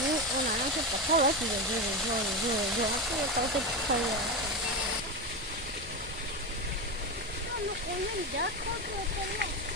오늘 안 썼다. 털어 지금 저 아까 또 털어. 오늘 몇 털어?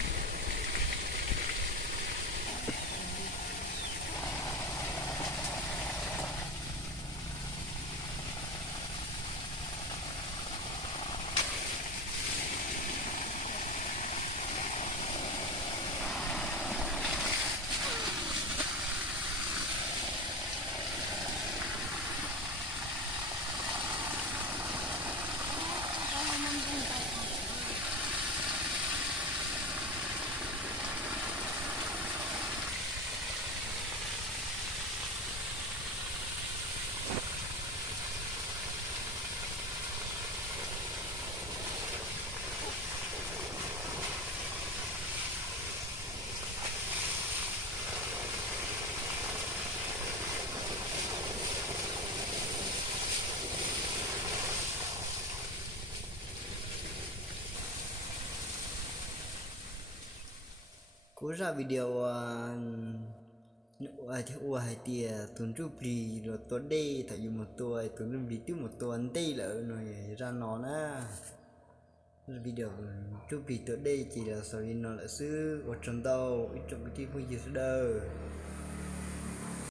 Cú ra video hai tia tuần trước bì rồi tối đây tại vì một tuổi tuần trước bì tiếp một tuần đây là rồi ra nó na video trước bì tối đây chỉ là sorry nó là xứ ở trong đâu ít trong cái chi không gì đâu